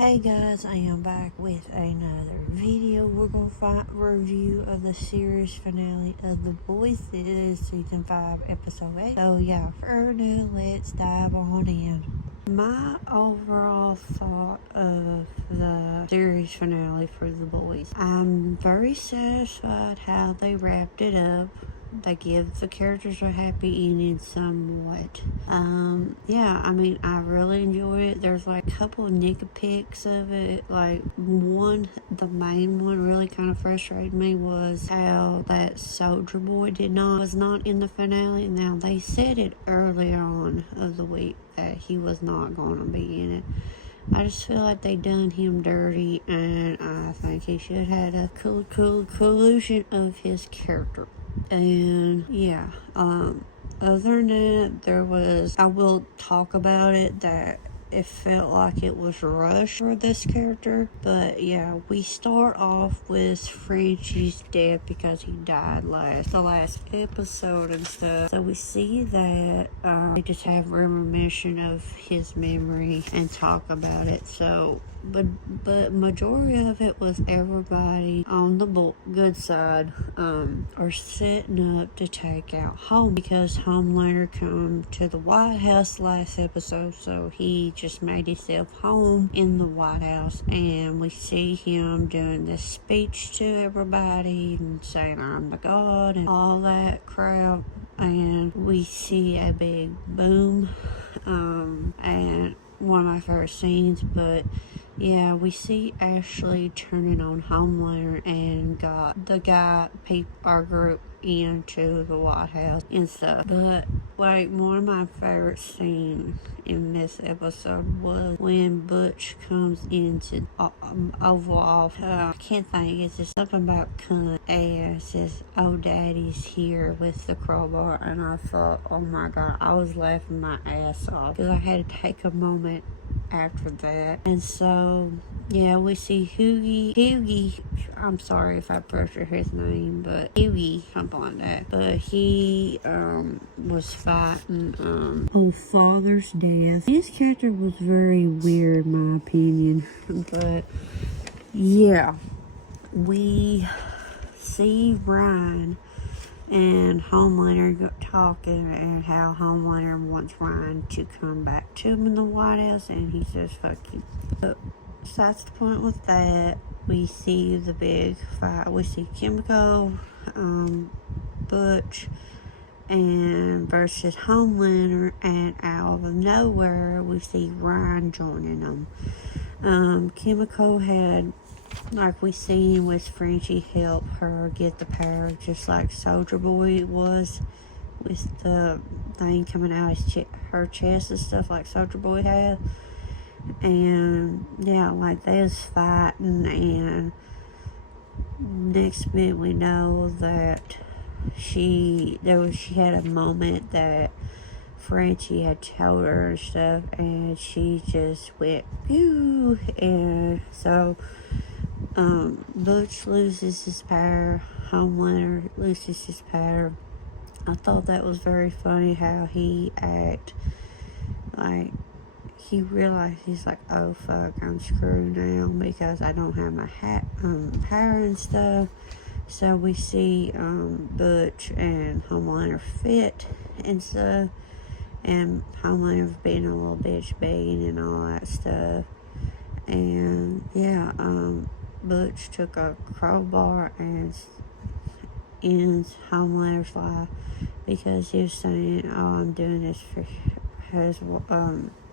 Hey guys, I am back with another video. We're going to find a review of the series finale of The Boys. It is season 5, episode 8. So yeah, for now, let's dive on in. My overall thought of the series finale for The Boys. I'm very satisfied how they wrapped it up. They give the characters a happy ending somewhat. Yeah, I mean, I really enjoyed it. There's like a couple of nitpicks of it. Like the main one really kind of frustrated me was how that Soldier Boy was not in the finale. Now, they said it early on of the week that he was not going to be in it. I just feel like they done him dirty, and I think he should have had a collusion of his character. And yeah, other than that, I will talk about it, that it felt like it was rushed for this character. But yeah, we start off with Frenchie's death because he died the last episode and stuff. So we see that they just have reminiscence of his memory and talk about it. So but majority of it was everybody on the good side are setting up to take out Home, because Homelander come to the White House last episode, so he just made himself home in the White House, and we see him doing this speech to everybody and saying I'm the God and all that crap, and we see a big boom, and one of my favorite scenes. But yeah, we see Ashley turning on Homelander and got the guy, our group, into the White House and stuff. But like, one of my favorite scenes in this episode was when Butch comes into Oval Office. I can't think, it's just something about cunt, and it says, "Oh, Daddy's here" with the crowbar, and I thought, oh my god, I was laughing my ass off because I had to take a moment after that. And so yeah, we see Hughie, I'm sorry if I butchered his name, but Hughie, something like that. But he was fighting on Father's death. His character was very weird, in my opinion. But yeah, we see Ryan and Homelander talking, and how Homelander wants Ryan to come back to him in the White House, and he says fuck you. But so that's the point with that. We see the big fight. We see Kimiko, Butch, and versus Homelander, and out of nowhere we see Ryan joining them. Kimiko had, like we seen with Frenchie, help her get the power, just like Soldier Boy was, with the thing coming out of her chest and stuff like Soldier Boy had. And yeah, like they was fighting, and next minute we know that she had a moment that Frenchie had told her and stuff, and she just went pew. And so Butch loses his power, Homelander loses his power. I thought that was very funny how he acted like he realized, he's like, oh fuck, I'm screwed now because I don't have my power and stuff. So we see Butch and Homelander fit and stuff, and Homelander being a little bitch, begging and all that stuff. And yeah, Butch took a crowbar and ends Homelander's life because he was saying, oh, I'm doing this for his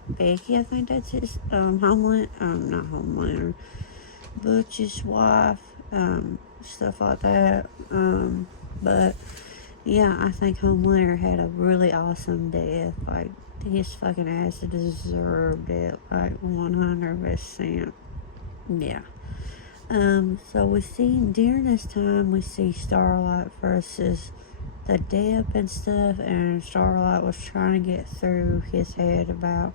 Becky, I think that's his not Homelander, Butch's wife, stuff like that. But yeah, I think Homelander had a really awesome death. Like, his fucking ass deserved it, like 100%. Yeah. So we see during this time, we see Starlight versus the Dep and stuff, and Starlight was trying to get through his head about,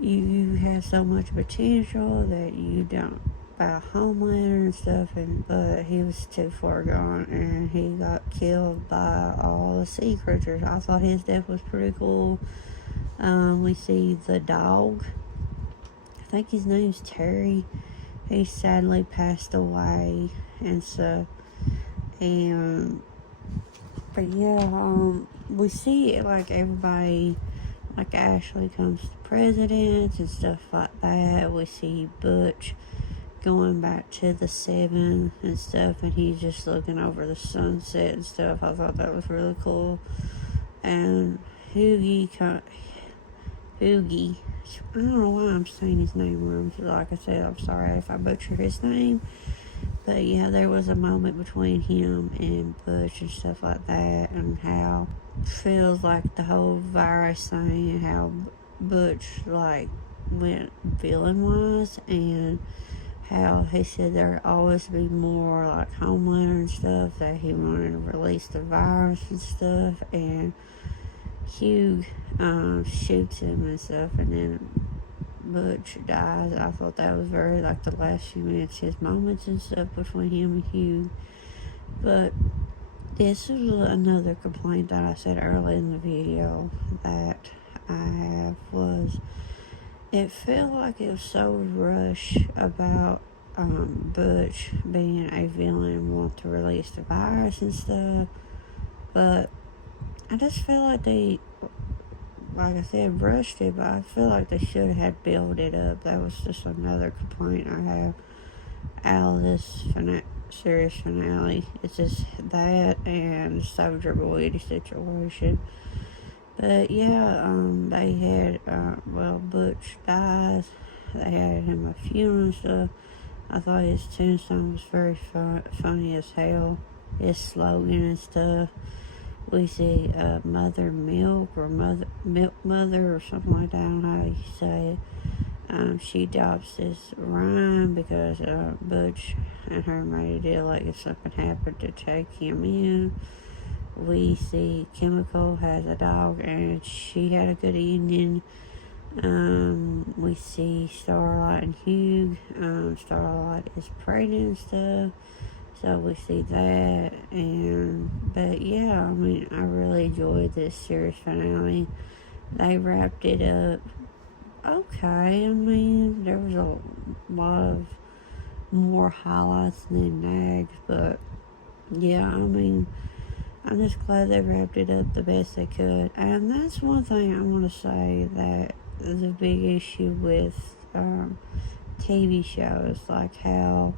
you have so much potential that you don't, about Homelander and stuff, but he was too far gone, and he got killed by all the sea creatures. I thought his death was pretty cool. We see the dog. I think his name's Terry. He sadly passed away and stuff. And but yeah, we see like everybody, like Ashley comes to presidents and stuff like that. We see Butch going back to the 7 and stuff, and he's just looking over the sunset and stuff. I thought that was really cool. And Hoogie, I don't know why I'm saying his name wrong. Like I said, I'm sorry if I butchered his name. But yeah, there was a moment between him and Butch and stuff like that, and how it feels like the whole virus thing, and how Butch like went villain-wise, and how he said there'd always be more like Homelander and stuff, that he wanted to release the virus and stuff, and Hugh shoots him and stuff, and then Butch dies. I thought that was very, like, the last few minutes, his moments and stuff between him and Hugh. But this is another complaint that I said earlier in the video that I have, was it felt like it was so rushed about Butch being a villain and want to release the virus and stuff. But I just feel like they, like I said, rushed it, but I feel like they should have built it up. That was just another complaint I have out of this series finale. It's just that and the Soldier Boy situation. But yeah, they had, Butch dies. They had him a funeral and stuff. I thought his tombstone was very funny as hell. His slogan and stuff. We see Mother Milk or Milk Mother or something like that. I don't know how you say it. She adopts this rhyme because Butch and her made a deal, like if something happened, to take him in. We see Chemical has a dog and she had a good evening. We see Starlight and Hugh. Starlight is pregnant and stuff. So we see that, but yeah, I mean, I really enjoyed this series finale. They wrapped it up okay. I mean, there was a lot of more highlights than nags, but yeah, I mean, I'm just glad they wrapped it up the best they could. And that's one thing I want to say that is a big issue with TV shows, like how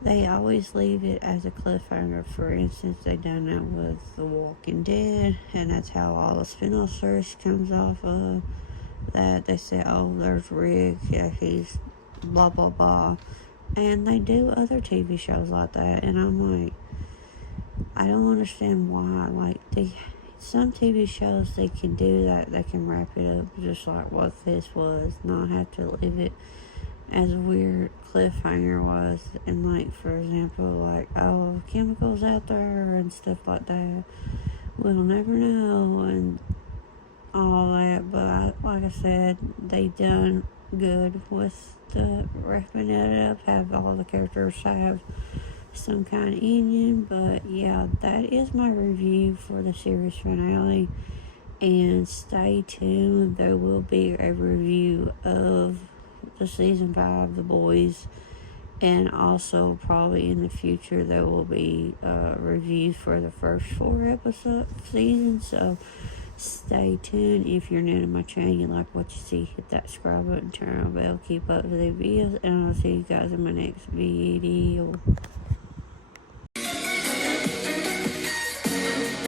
they always leave it as a cliffhanger. For instance, they done that with The Walking Dead, and that's how all the spin-off series comes off of. That they say, oh, there's Rick, yeah, he's blah, blah, blah. And they do other TV shows like that, and I'm like, I don't understand why. Like, some TV shows, they can do that, they can wrap it up just like what this was, not have to leave it as a weird cliffhanger was. And like, for example, like, oh, Chemicals out there and stuff like that, we'll never know and all that. But like I said, they done good with the wrapping it up, have all the characters have some kind of union. But yeah, that is my review for the series finale, and stay tuned. There will be a review of the season 5 The Boys, and also probably in the future there will be reviews for the first 4 seasons. So stay tuned. If you're new to my channel, you like what you see, hit that subscribe button, turn on the bell, keep up with the videos, and I'll see you guys in my next video.